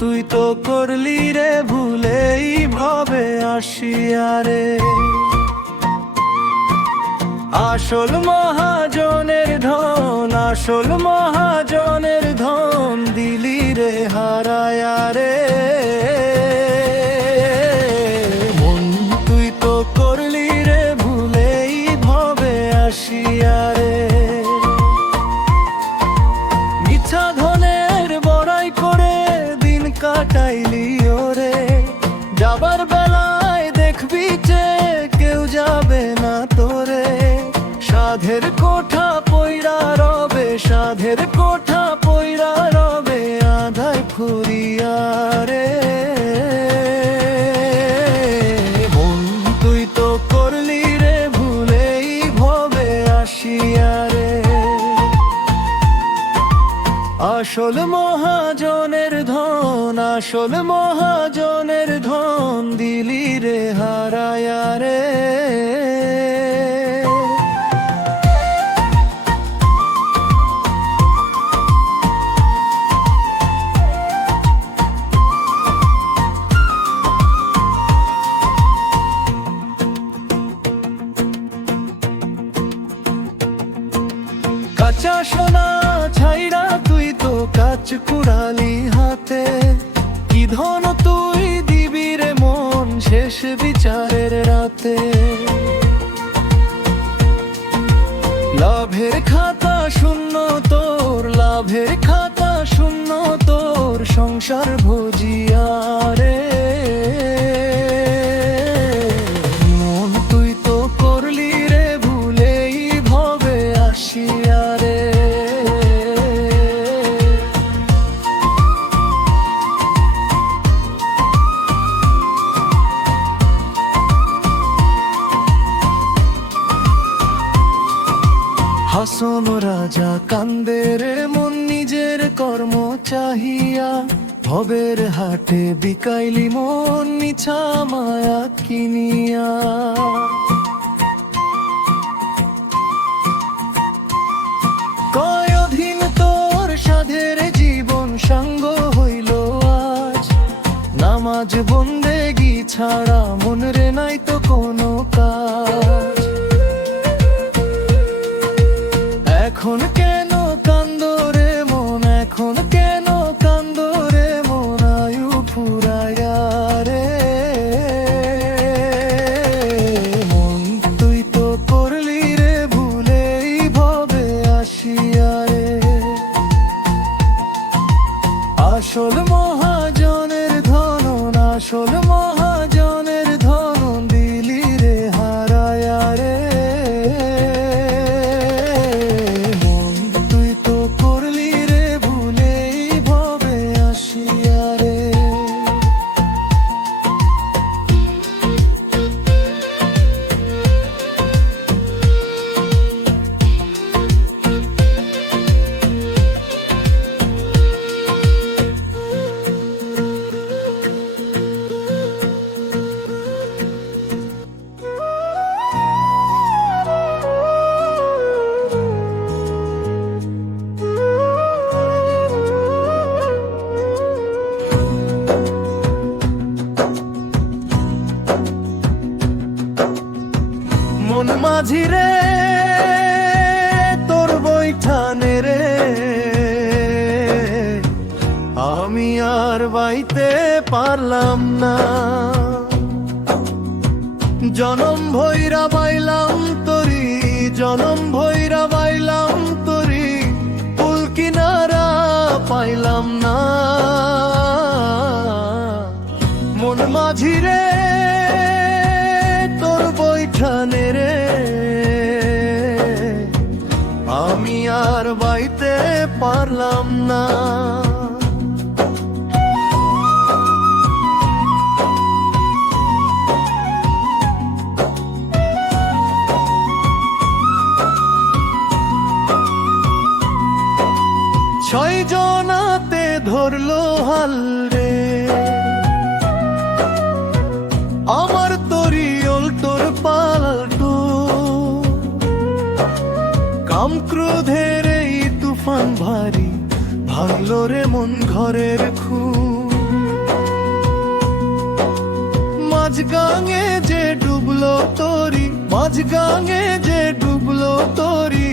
তুই তো করলি রে ভুলেই ভবে আসিয়া রে। আসল মহাজনের ধন, আসল মহাজনের ধন দিলি রে হারায়া রে। মন তুই তো করলি রে ভুলেই ভবে আসিয়া রে। মিথ্যা ধনের বড়াই করে দিন কাটাইলি ওরে। যাবার বেলায় দেখবি যে কেউ যাবে না তোরে। সাধের কোঠা পইরা রবে, সাধের কোঠা পইরা রবে আধায় ফুরিয়া রে। মন তুই তো করলি রে ভুলেই ভবে আসিয়া রে। আসল মহাজনের ধন, আসল মহাজনের ধন দিলি রে হারায়া রে। কাঁচা সোনা ছাইরা তুই তো কাচ কুড়ালি হাতে। কি ধন তুই দিবি রে মন শেষ বিচারের রাতে। লাভের খাতা শূন্য তোর, লাভের খাতা শূন্য তোর সংসার ভজিয়া রে। মন তুই তো করলি রে ভুলেই ভবে আসিয়া রে। হাসন রাজা কান্দে রে মন নিজের কর্ম চাহিয়া। ভবের হাটে বিকাইলি মন মিছা মায়া কিনিয়া। কয় অধীন তোর সাধের জীবন সাঙ্গ হইল আজ। নামাজ বন্দেগি ছাড়া মন রে নাই তো কোনো কাজ। এখন কেন কান্দো রে মন, এখন কেন কান্দো রে মন আয়ু ফুরায়া রে। মন তুই তো করলি রে ভুলেই ভবে আসিয়া রে। আসল মহাজনের ধন, আসল মহাজনের ধন দিলি রে হারায়া রে। মন মাঝি রে তোর বৈঠানে রে। আমি আর বাইতে পারলাম না। জনম ভৈরা বাইলাম তরি, জনম ভৈরা বাইলাম তরি, কুল কিনারা পাইলাম না। মন মাঝি রে তোর বৈঠানে রে। আমি আর বাইতে পারলাম না। ছয় জনাতে ধরলো হাল রে। আমার তরিয়ল তোর পাল্টো। কাম ক্রোধের এই তুফান ভারী ভাঙলো রে মন ঘরের খুব। মাঝগাঙে যে ডুবলো তরি, মাঝগাঙে যে ডুবলো তরি,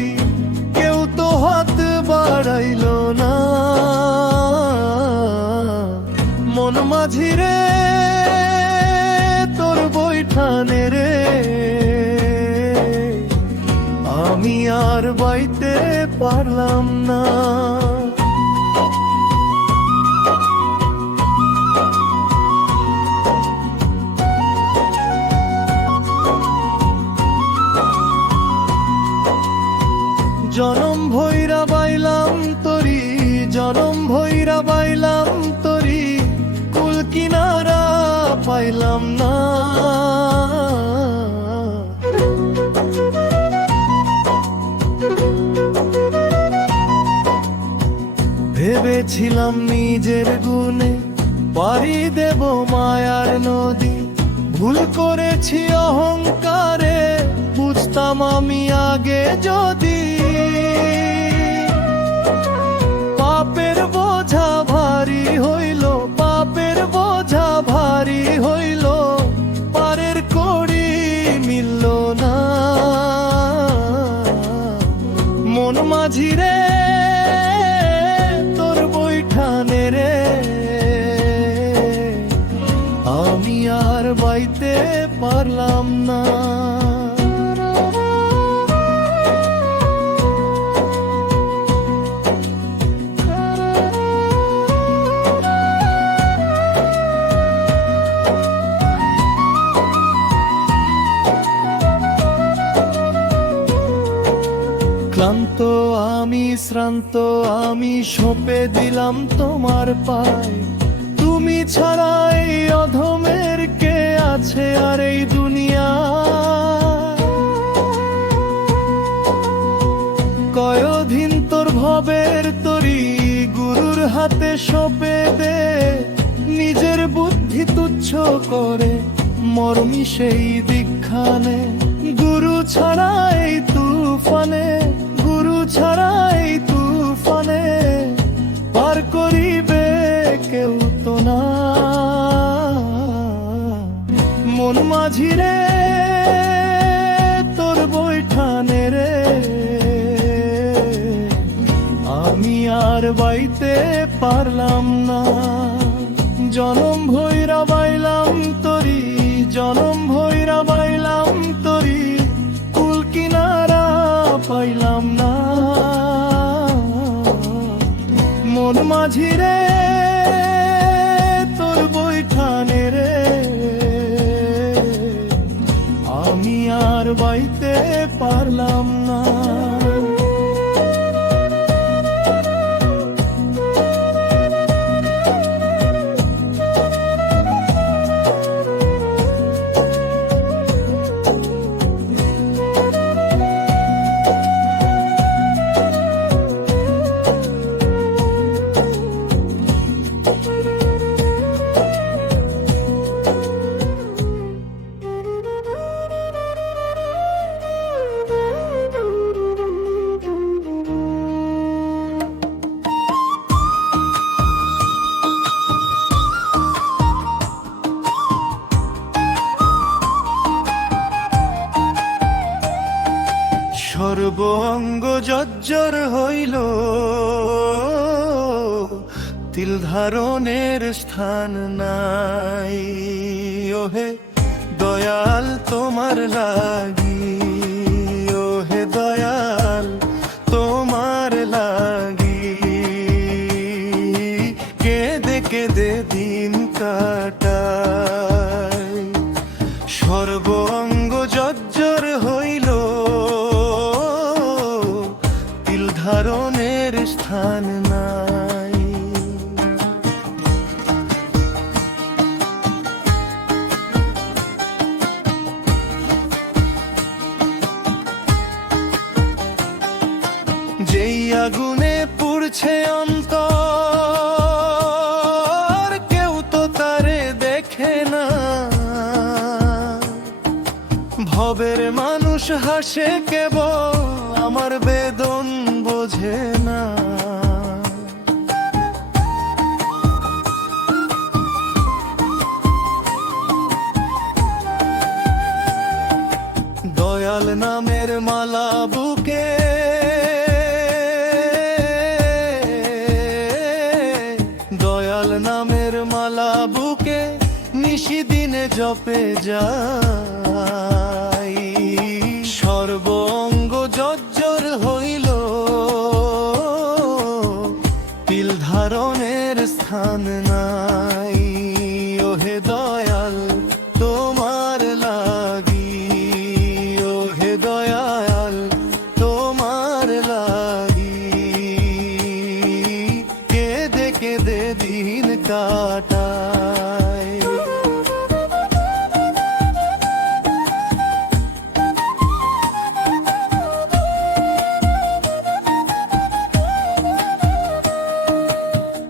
কেউ তো হাত বাড়াইলো না। মন মাঝি রে তোর বৈঠানে রে, আমি আর বাইতে পারলাম না। জনম ভৈরা বাইলাম তরি, জনম ভৈরা বাইলাম তরি, কুল কিনারা পাইলাম না। ভেবেছিলাম নিজের গুণে পাড়ি দেব মায়ার নদী, ভুল করেছি অহংকারে, বুঝতাম আমি আগে যদি। পাপের বোঝা ভারী হইল, পাপের বোঝা ভারী হইল, পারের কড়ি মিলল না। মন মাঝি রে তোর বৈঠানে রে, আমি আর বাইতে পারলাম না। ক্লান্ত আমি শ্রান্ত আমি সঁপে দিলাম তোমার পায়ে, তুমি ছাড়া এই অধমের কে আছে আর এই দুনিয়া। কয়দিন তোর ভবের তরি গুরুর হাতে সঁপে দে, নিজের বুদ্ধি তুচ্ছ করে মরমি সেই দীক্ষানে। গুরু ছাড়া এই তুফানে, গুরু ছাড়া এই তুফানে পার করিবে কেউ তো না। মন মাঝি রে তোর বৈঠানে রে, আমি আর বাইতে পারলাম না। জনম ভৈরা বাইলাম তরি, জনম ভৈরা বাইলাম তরি, কুল কিনারা পাইলাম না। মন মাঝি রে তোর বৈঠানে রে, আমি আর বাইতে পারলাম না। সর্ব অঙ্গ জর্জর হইল, তিল ধারণের স্থান নাই। ওহে দয়াল তোমার লাগি, ওহে দয়াল তোমার লাগি, কেঁদে কেঁদে দিন কাটাই। সর্ব অঙ্গ জর্জর হইল, ধারণের স্থান নাই। যেই আগুনে পুড়ছে অন্তর, কেউ তো তারে দেখে না। ভবের মানুষ হাসে কেবল, আমার বেদন বোঝে না। জপে যাই, সর্ব অঙ্গ জর্জর হইল, তিল ধারণের স্থান নাই। ওহে দয়াল তোমার লাগি, ওহে দয়াল তোমার লাগি, কেঁদে কেঁদে দিন কাটাই।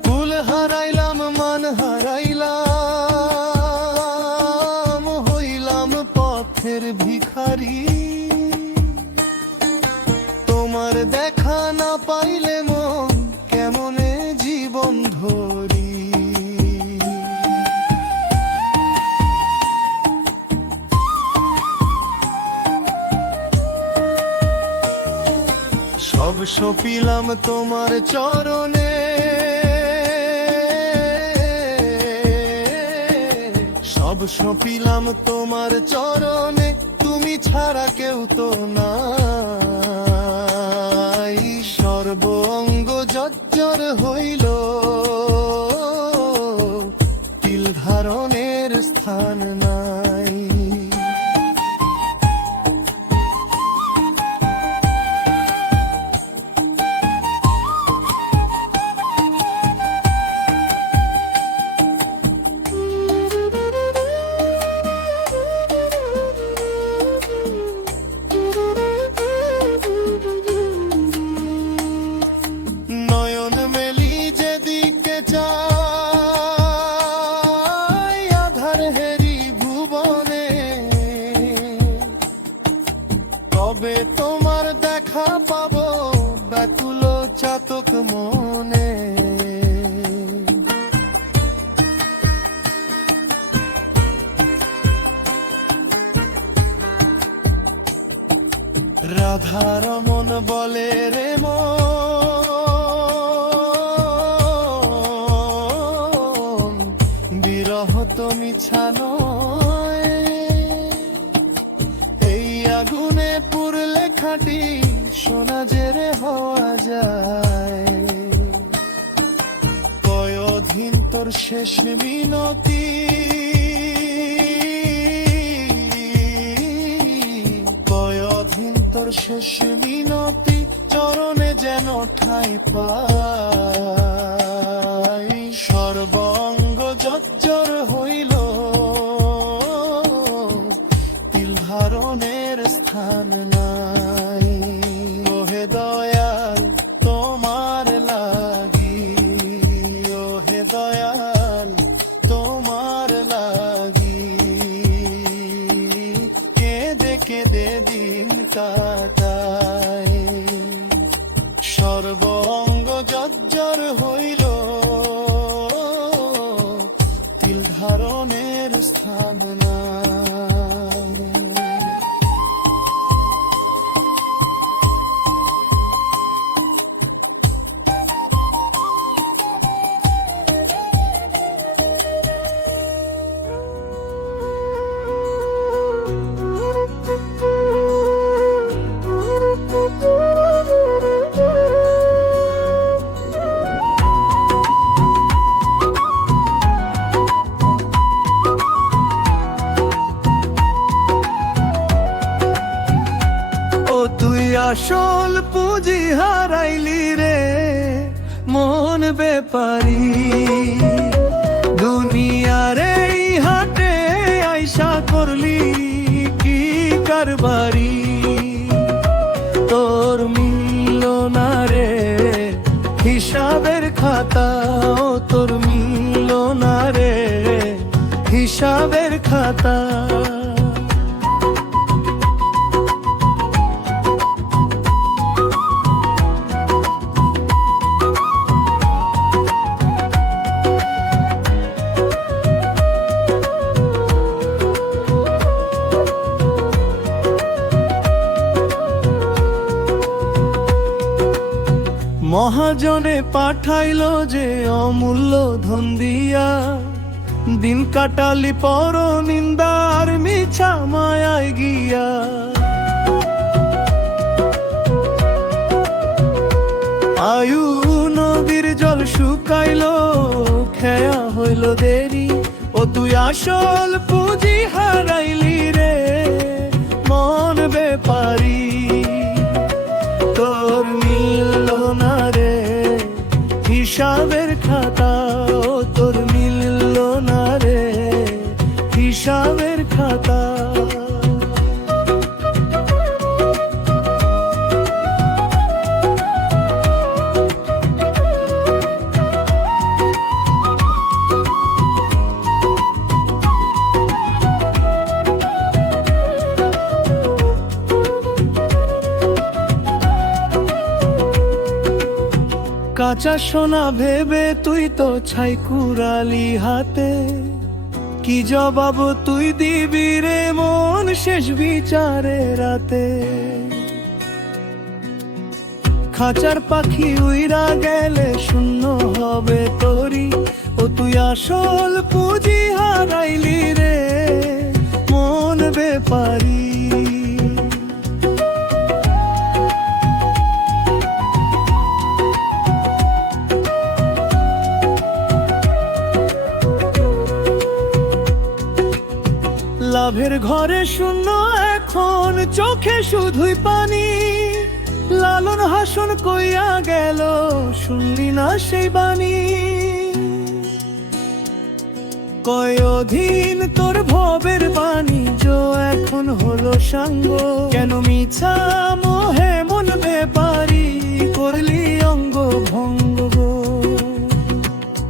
কুল হারাইলাম মান হারাইলাম, হইলাম পথের ভিখারি, তোমার দেখা না পাইলে মন কেমনে জীবন ধরি। সব সপিলাম তোমার চরণে, সব সপিলাম তোমার চরণে, তুমি ছাড়া কেউ তো নাই। সর্ব অঙ্গ জর্জর হইল, তিল ধারণের স্থান নাই। নয়ন মেলি যেদিকে চাই, আধার হেরি ভুবনে, তবে তোমার দেখা পাবো ব্যাকুল চাতক মনে। রাধার মন বলে রে মন, বিরহ তো মিছা নয়, এই আগুনে পুড়লে খাঁটি সোনা জেরে হওয়া যায়। কয়দিন তোর শেষ মিনতি, তোর শেষ মিনতি, চরণে যেন ঠাঁই পাই। সর্বঙ্গ জর্জর হইল, তিল ধারণের স্থান নাই। ওহে দয়াল তোমার লাগি, ওহে দয়াল তোমার লাগি, কেঁদে কেঁদে দিন কাটাই। সর্ব অঙ্গ জর্জর হইল, তিল ধারণের স্থান নাই। আসল পুঁজি হারাইলি রে মন বেপারি, দুনিয়ার এই হাটে আইসা করলি কি কারবারি। তোর মিলল না রে হিসাবের খাতা, ও তোর মিলল না রে হিসাবের খাতা। মহাজনে পাঠাইল যে অমূল্য ধন দিয়া, দিন কাটালি পর নিন্দার মিছা মায়ায় গিয়া। আয়ু নদীর জল শুকাইল, খেয়া হইল দেরি, ও তুই আসল পুঁজি হারাইলি রে মন বেপারি। তোর মিলল না রে হিসাবের খাতা, ও তোর মিলল না রে হিসাবের খাতা। কাঁচা সোনা ভেবে তুই তো ছাই কুড়ালি হাতে, কি জবাব তুই দিবি রে মন শেষ বিচারে রাতে। খাঁচার পাখি উইরা গেলে শূন্য হবে তোরি, ও তুই আসল পুঁজি হারাইলি রে মন বেপারি। লাভের ঘরে শূন্য এখন, চোখে শুধুই পানি। লালন হাসন কইয়া গেল, শুনলি না সেই বাণী। কয় অধীন তোর ভবের বাণিজ্য এখন হলো সাঙ্গ, কেন মিছা মোহে মন বেপারি করলি অঙ্গ ভঙ্গ গো।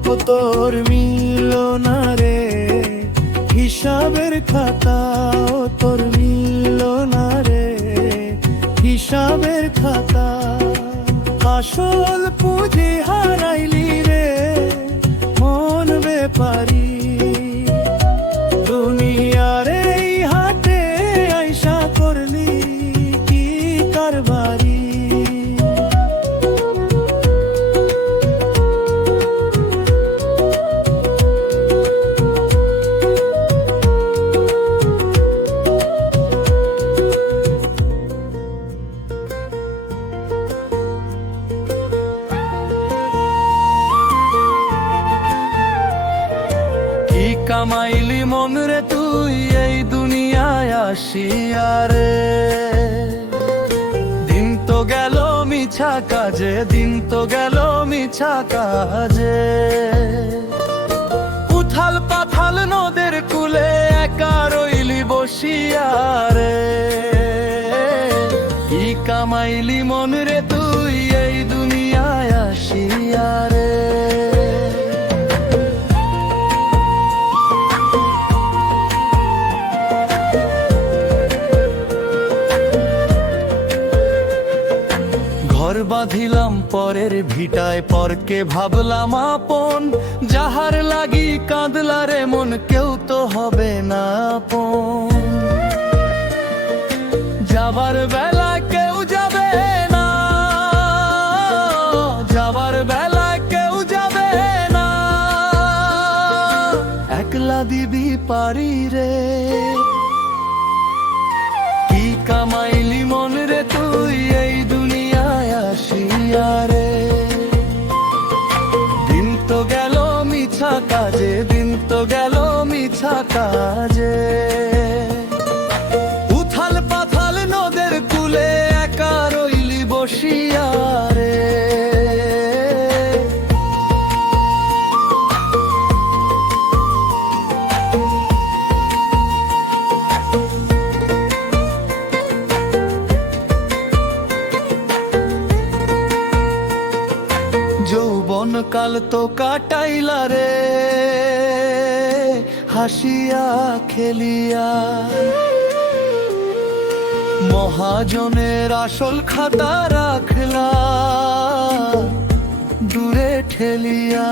ও তোর মিলল না রে হিসাবের খাতা, ও তোর মিলল না রে হিসাবের খাতা। আসল পুঁজি হারাইলি রে মন বেপারি। দুনিয়ার এই হাতে আইসা করলি কি কারবারি। কামাইলি মন রে তুই এই দুনিয়ায় আসিয়া রে, দিন তো গেল মিছা কাজে, দিন তো গেল মিছা কাজে। উথাল পাথাল নদের কুলে একা রইলি বসিয়া রে, কি কামাইলি মন রে তুই এই দুনিয়ায় আসিয়া রে। ঘর বাঁধিলাম পরের ভিটায়, পরকে ভাবলাম আপন, যাহার লাগি কাঁদলা রে মন কেউ তো হবে না আপন। যাবার বেলা কেউ যাবে না, যাবার বেলা কেউ যাবে না, একলা দিবি পারি রে। কি কামাইলি মন রে তুই এই দুনিয়ায় আসিয়া রে, দিন তো গেল মিছা কাজে, দিন তো গেল মিছা কাজে। উথাল পাথাল নদের কুলে একা রইলি বসিয়া রে। যৌবন কাল তো কাটাইলা রে হাসিয়া খেলিয়া, মহাজনের আসল খাতা রাখলা দূরে ঠেলিয়া।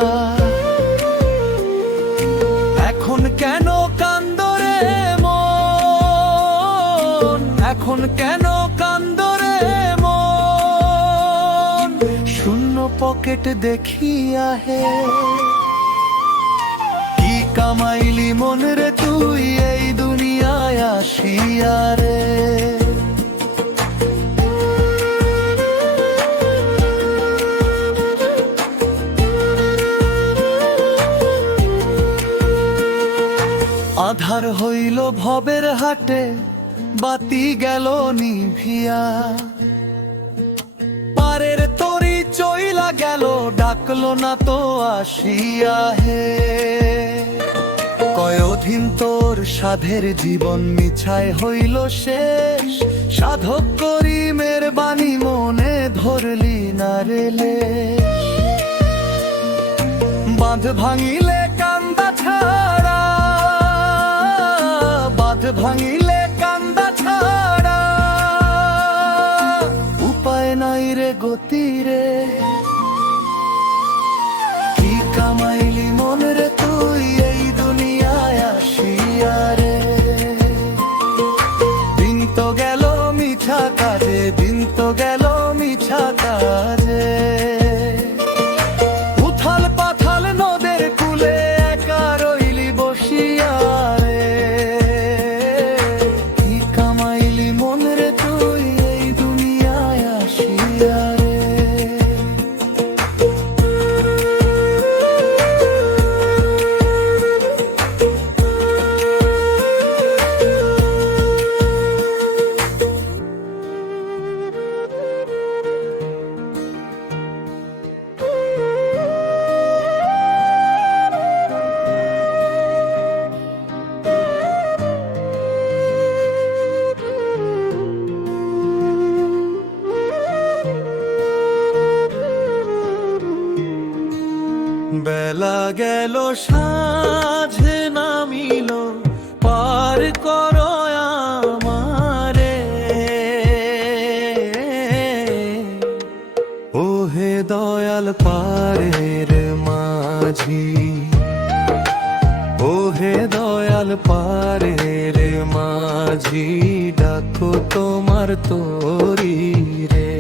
এখন কেন কান্দরে মন, এখন কেন কান্দরে মন, শূন্য পকেট দেখিয়া হে। কি কামাইলি মন রে তুই এই দুনিয়ায় আসিয়া রে। আধার হইল ভবের হাটে, বাতি গেল নিভিয়া, পারের তরি চইলা গেল, ডাকলো না তো আসিয়া হে। কয়দিন তোর সাধের জীবন মিছায় হইল শেষ, সাধক করিমের বাণী মনে ধরলি না রেলে। বাঁধ ভাঙিলে কান্দা ছাড়া, বাঁধ ভাঙিলে কান্দা ছাড়া, উপায় নাই রে গতি রে। কি কামাইলি মন রে তুই এই দুনিয়ায় আসিয়া রে। দিন তো গেল মিঠা কাজে, দিন তো গেল মিঠা কাজে। উথাল পাথাল নদের কূলে একা রইলি বসিয়া রে। কি কামাইলি মন রে তুই এই দুনিয়ায় আসিয়া রে। বেলা গেল সাঁঝ নামিল, পার করো আমারে। ওহে দয়াল পারের মাঝি, ওহে দয়াল পারের মাঝি, ডাকো তোমার তরি রে।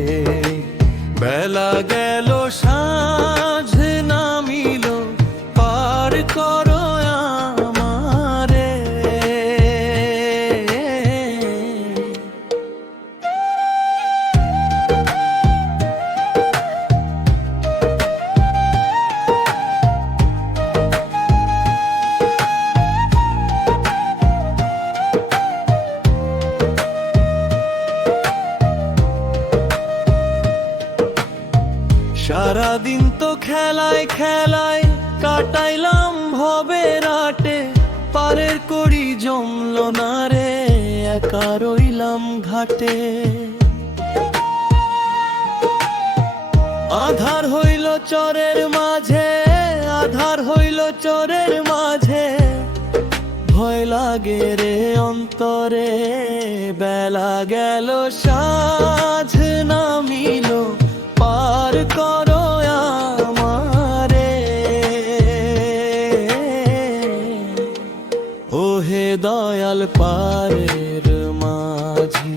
বেলা গেল সাঁঝ নামিল, পার করো আমারে। সারাদিন তো খেলায় খেলায় কাটাইলাম ভবের আটে, পারের কড়ি জমল না রে, একা রইলাম ঘাটে। আধার হইল চরের মাঝে, আধার হইল চরের মাঝে, ভয় লাগে রে অন্তরে। বেলা গেল সাঁঝ নামিল, পার করো আমারে। ওহে দয়াল পারের মাঝি,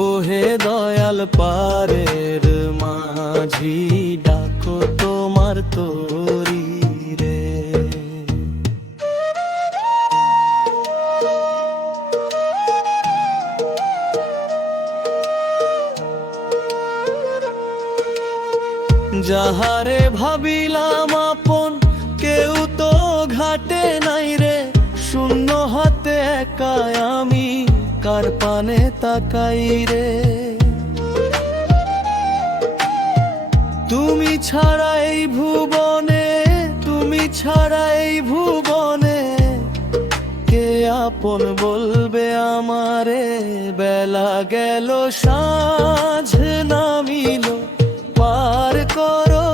ওহে দয়াল পারের মাঝি, ডাকো তোমার তরি রে। যাহারে ভাবিলাম আপন, কেউ তো ঘাটে নাই রে। শূন্য হাতে একা আমি, কার পানে তাকাই রে। তুমি ছাড়া এই ভুবনে, তুমি ছাড়া এই ভুবনে, কে আপন বলবে আমারে। বেলা গেল সাঁঝ নামিল, পার করো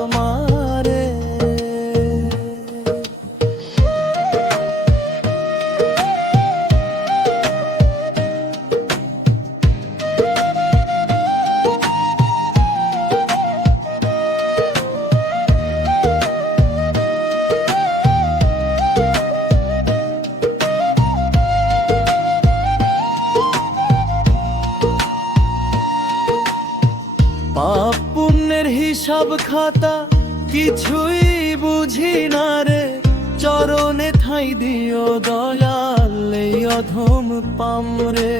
আমারে। পাপ পুণ্যের হিসাব খাতা কিছুই বুঝি না রে, চরণে ঠাই দিও দয়াল এই অধম পামরে।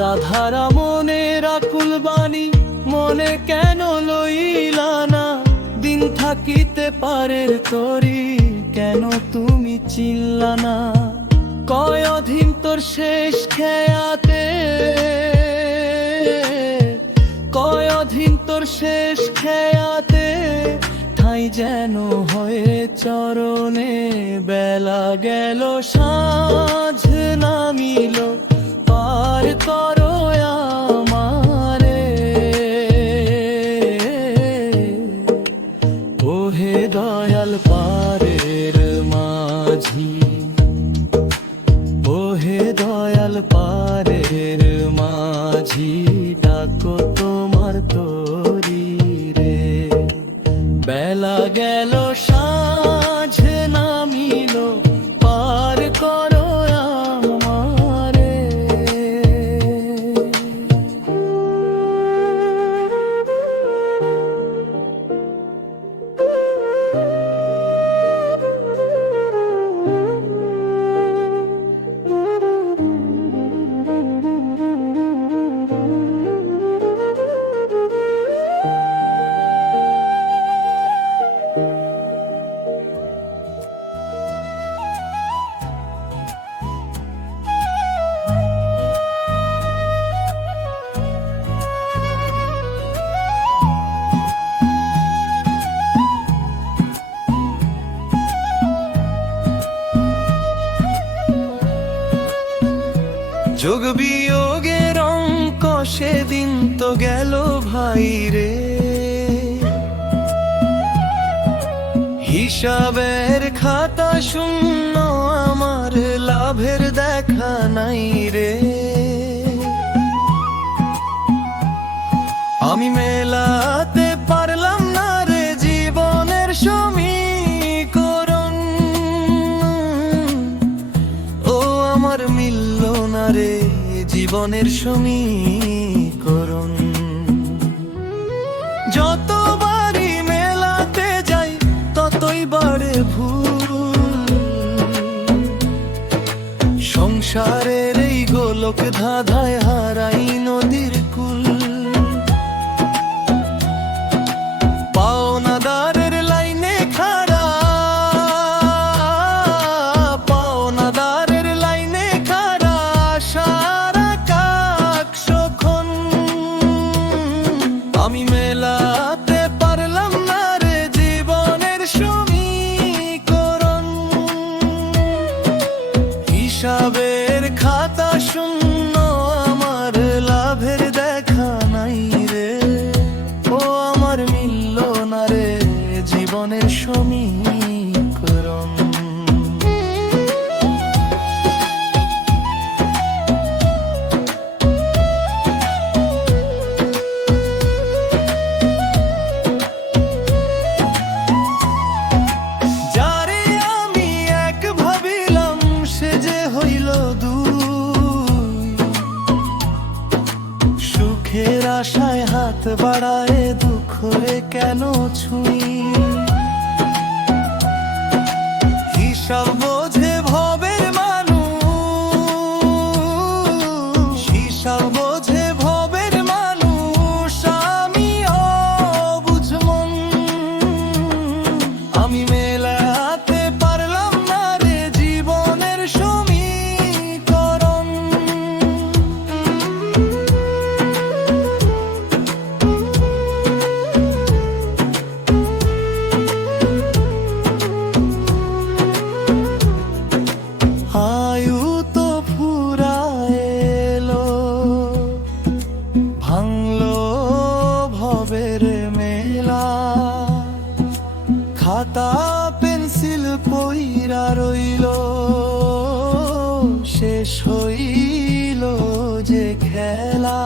রাধারা মনের আকুল বাণী মনে কেন লইলা না, দিন থাকিতে পারে তরি কেন তুমি চিনলা না। কয় অধীন তোর শেষ খেয়াতে, কয় অধীন তোর শেষ খেয়াতে, ঠাই যেন হয়ে চরণে। বেলা গেল সাঁঝ নামিল, পার করো আমারে। ওহে দয়াল পারের মাঝি, ওহে দয়াল পারের মাঝি, ডাকো তোমার তরি রে। বেলা গেল সাঁঝ নামিল, পার করো আমারে। যোগ বিয়োগের অঙ্ক সেদিন তো গেল ভাই রে, হিসাবের খাতা শূন্য আমার লাভের দেখা নাই রে। আমি মেলাতে পারলাম না রে জীবনের সমীকরণ, ও আমার মিলল না রে জীবনের সমীকরণ। যতবারই মেলাতে যাই ততই বাড়ে ভুল, সংসারের এই গোলক ধাঁধায় হারাই নদীর কুল। পাওনাদারের লাইনে খাড়া, পাওনাদারের লাইনে খাড়া, সারা কাকশখন। আমি মেলাতে পারলাম না রে জীবনের সমীকরণ, হিসাবের খাতা শূন্য আমার লাভের দেখা নাই রে। ও আমার মিলল না রে জীবনের সমীকরণ। যারে আমি এক ভাবিলাম সে যে হইল দুই, সুখের আশায় হাত বাড়ায় দুঃখরে কেন ছুঁই। হিসাব বোঝে ভবের মানুষ, হিসাব বোঝে ভবের মানুষ, আমি অবুঝ মন। আমি মেলাতে পারলাম না রে জীবনের সমীকরণ। আয়ু তো ফুরাইলো, ভাঙলো ভবের মেলা, খাতা পেন্সিল পইরা রইল, শেষ হইল যে খেলা।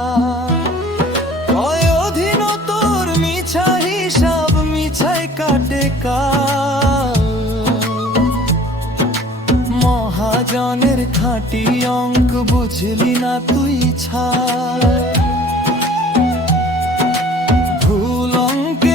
কয় অধীন তোর মিছা হিসাব মিছাই কাটে কাল, মহাজনের খাঁটি অঙ্ক বুঝলি না তুই ছাড়। ভুল অঙ্কে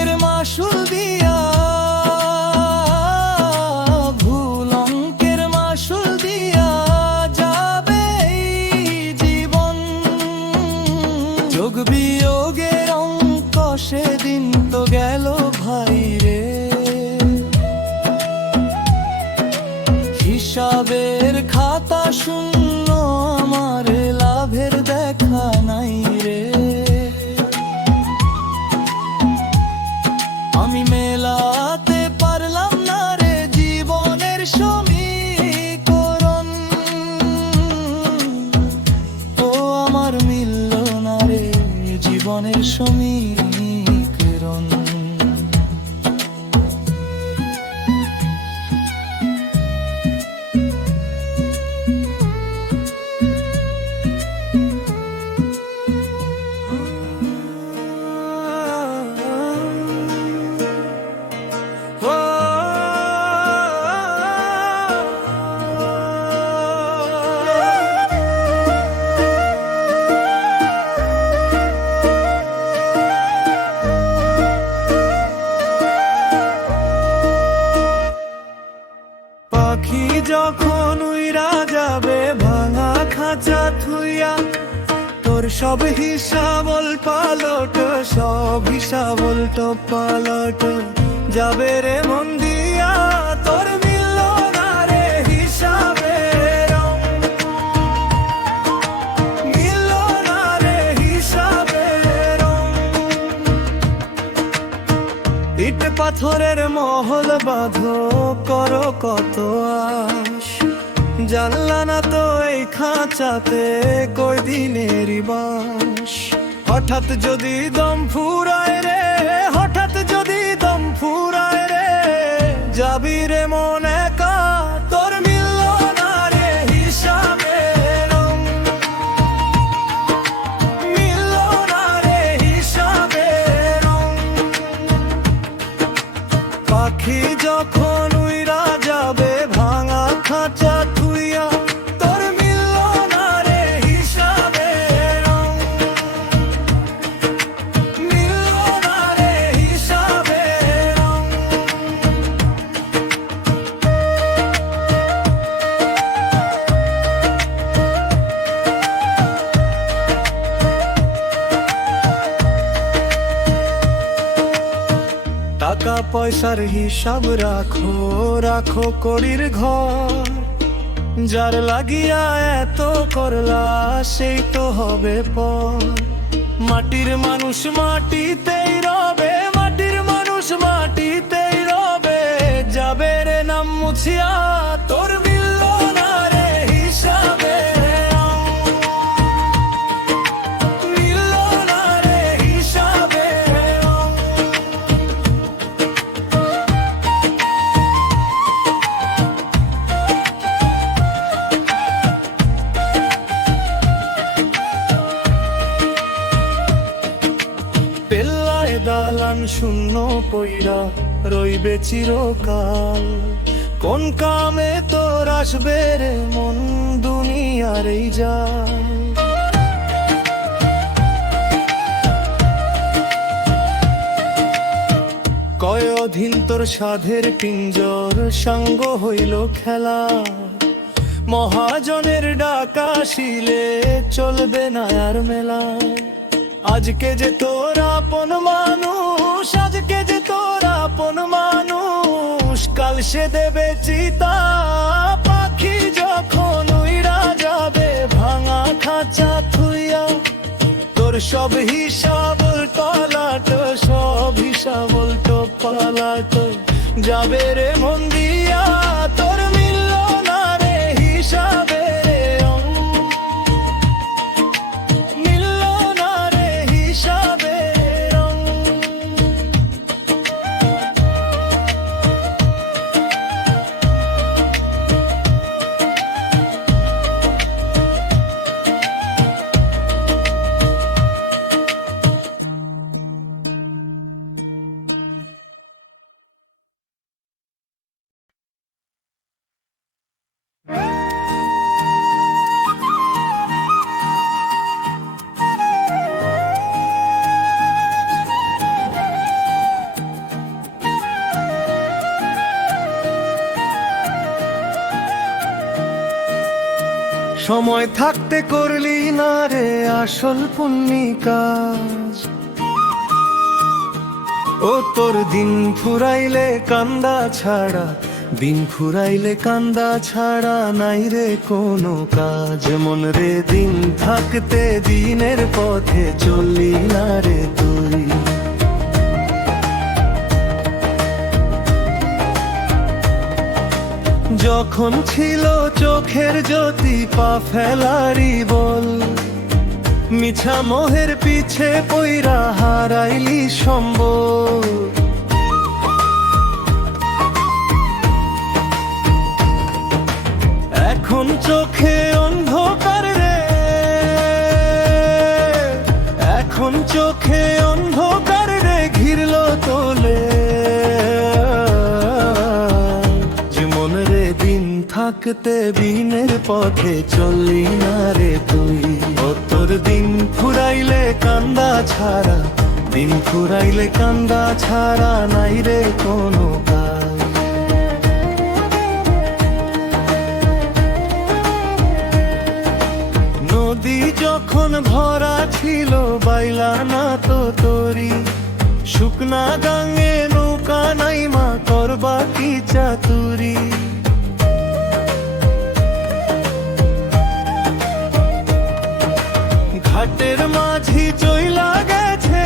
সমীকরণ। পাখি যখন উইরা যাবে ভাঙা খাঁচা থুইয়া, তোর সব হিসাব পালট, সব হিসাব পালট যাবে রে মন দিয়া। তোর মিলল না রে হিসাবে রং, মিলল না রে হিসাবে রং। ইট পাথরের মহল বাঁধো, করো কত আশ, জানলা না তো এই খাঁচাতে কই দিনেরই বাস। হঠাৎ যদি দম ফুরায় রে, হঠাৎ যদি দম ফুরায় রে, যাবি রে মন একা। তোর মিলল না রে হিসাবে রং, মিলল না রে হিসাবে রং। পাখি যখন উইরা যাবে ভাঙা খাঁচা থুইয়া, তোর মিলল না রে হিসাবে রং, মিলল না রে হিসাবে রং। টাকা পয়সার হিসাব রাখো, রাখো করির ঘর। যার লাগিয়া এত করলা সেই তো হবে পর। মাটির মানুষ মাটিতেই রবে, মাটির মানুষ মাটিতেই রবে, যাবে রে নাম মুছিয়া। তোর মিলল না রে হিসাবে রং, মিলল না রে হিসাবে রং। পেল্লায় দালান শূন্য পইরা রইবে চিরকাল। কোন কামে তোর আসবে রে মন দুনিয়ার এই জাল। কয় অধীন তোর সাধের পিঞ্জর, সঙ্গ হইল খেলা। মহাজনের ডাকা আসিলে চলবে না আর মেলা। আজকে যে তোর আপন মানুষ, আজকে যে তোর আপন মানুষ, কাল সে দেবে চিতা। পাখি যখন উইরা যাবে ভাঙা খাঁচা থুইয়া, তোর সব হিসাব পালাট, সব হিসাব পালাট যাবে রে মন দিয়া। তোর মিলল না রে হিসাবে রং, মিলল না রে হিসাবে রং। সময় থাকতে করলি না রে আসল পুণ্যি কাজ। ও তোর দিন ফুরাইলে কান্দা ছাড়া, দিন ফুরাইলে কান্দা ছাড়া নাই রে কোনো কাজ। মন রে দিন থাকতে দিনের পথে চললি না রে তুই। যখন ছিল চোখের জ্যোতি পা ফেলারি বল, মিছা মোহের পিছে পইরা হারাইলি সম্বল। এখন চোখে অন্ধকার রে, এখন চোখে অন্ধকার রে, ঘিরল তোলে জীবন রে। দিন থাকতে বিনের পথে চললি না রে তুই, ও তোর দিন ফুরাইলে কান্দা ছাড়া, দিন ফুরাইলে কান্দা ছাড়া নাই রে কোনো কাজ। নদী যখন ভরা ছিল বাইলা না তো তরি, শুকনা গাঙে নৌকা নাই মা করবা কি চাতুরি। ঘাটের মাঝি চইলা গেছে,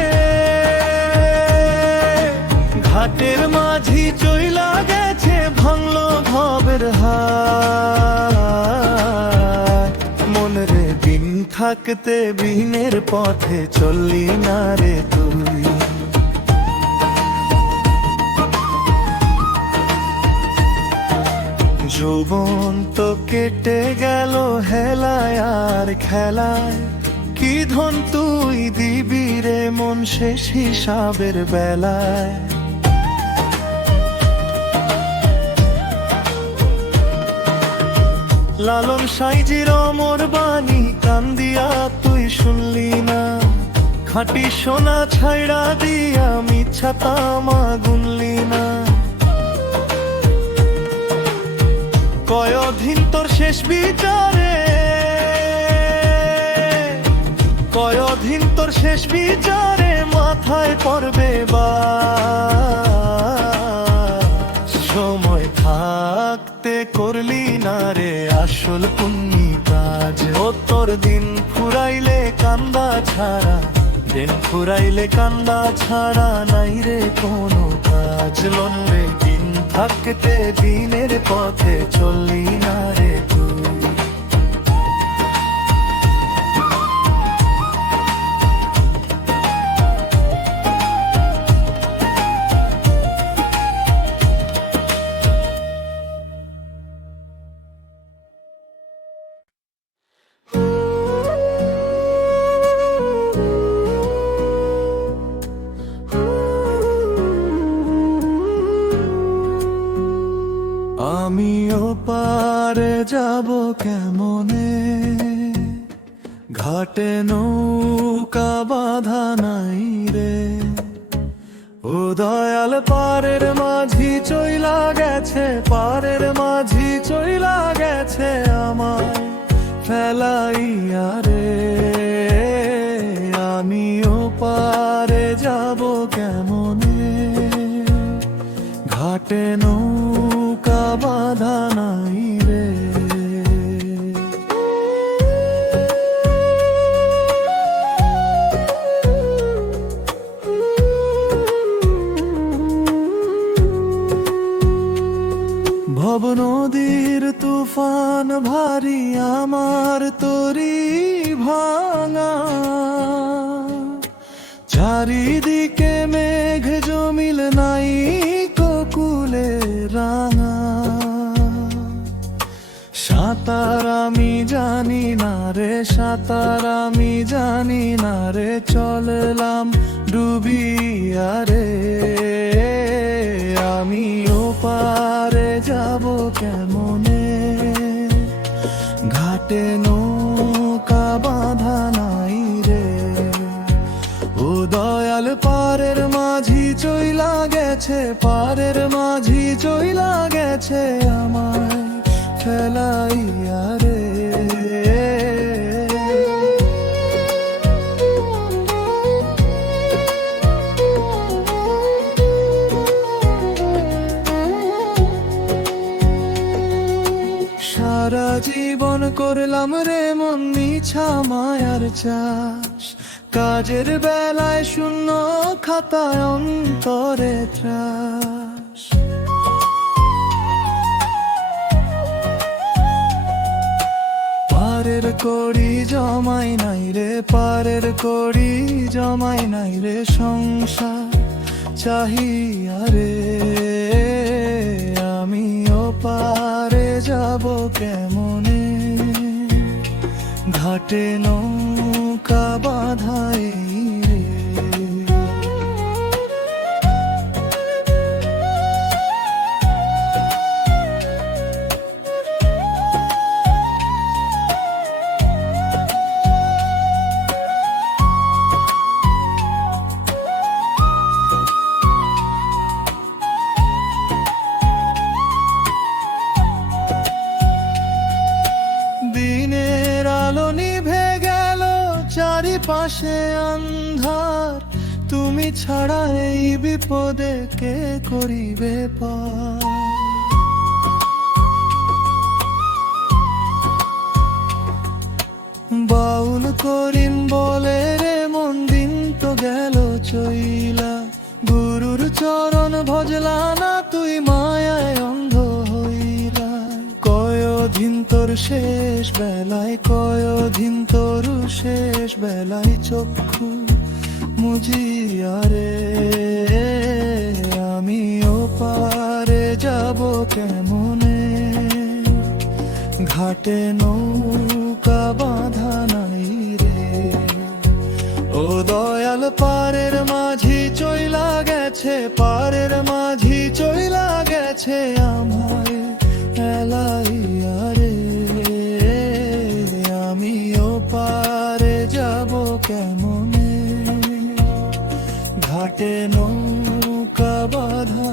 ঘাটের মাঝি চইলা গেছে, ভাঙলো ভবের হাট। মন রে দিন থাকতে বিনের পথে চললি না রে তুই। যৌবন তো কেটে গেল হেলায় আর খেলায়, কি ধন তুই দিবি রে মন শেষ হিসাবের বেলায়। লালন সাইজির অমর বাণী কান্দিয়া তুই শুনলি না, খাঁটি সোনা ছাইড়া দিয়া মিথ্যা তামা গুনলি না। কয়দিন তোর শেষ বিচারে, কয়দিন তোর শেষ বিচারে মাথায় পড়বে বা। সময় থাকতে করলি না রে আসল পুণ্যি কাজ, ও তোর দিন ফুরাইলে কান্দা ছাড়া, দিন ফুরাইলে কান্দা ছাড়া নাই রে কোনো কাজ। লনলে দিন থাকতে দিনের পথে চললি না রে তুই। আমিও পারে যাব কেমনে, ঘাটে নৌকা বাঁধা নাই রে। ও দয়াল পারের মাঝি চইলা গেছে, পারের মাঝি চইলা গেছে আমায় ফেলাইয়া রে। আমিও পারে যাব কেমনে, ঘাটে নৌকা বাঁধা নাই রে। ভব নদীর তুফান ভারী আমার তরি ভাঙা, চারিদিকে মেঘ জমিল নাই কোকুলে রাঙা। সাঁতার আমি জানি না রে, সাঁতার আমি জানি না রে, চললাম ডুবিয়া রে। আমি ওপারে যাব কেমনে, ঘাটে নৌকা বাঁধা নাই রে। ও দয়াল পারের মাঝি চইলা গেছে, পারের মাঝি চইলা গেছে আমায় ফেলাইয়া রে। সারা জীবন করলাম রে মন মিছা মায়ার চাষ, কাজের বেলায় শূন্য খাতায় অন্তরে ত্রাস। পারের কড়ি জমাই নাই রে, পারের কড়ি জমাই নাই রে, সংসার চাহিয়া রে। আমিও পারে যাব কেমনে, ঘাটে নৌকা বাঁধাই রে। দিনের আলো নিভে গেল, চারিপাশে আন্ধার, তুমি ছাড়া এই বিপদে কে করিবে পার। বাউল করিম বলে রে মন দিন তো গেল চইলা, গুরুর চরণ ভজলা না তুই মায়ায় অন্ধ হইলা। কয়দিন তোর শেষ বেলায়, কয়দিন তোর শেষ বেলায় চক্ষু মুজিয়া রে। আমিও পারে যাব কেমনে, ঘাটে নৌকা বাঁধা নাই রে। ও দয়াল পারের মাঝি চইলা গেছে, পারের মাঝি চইলা গেছে আমায় এলাইয়া রে। আমিও পারে যাব কেমনে, ঘাটে নৌকা বাঁধা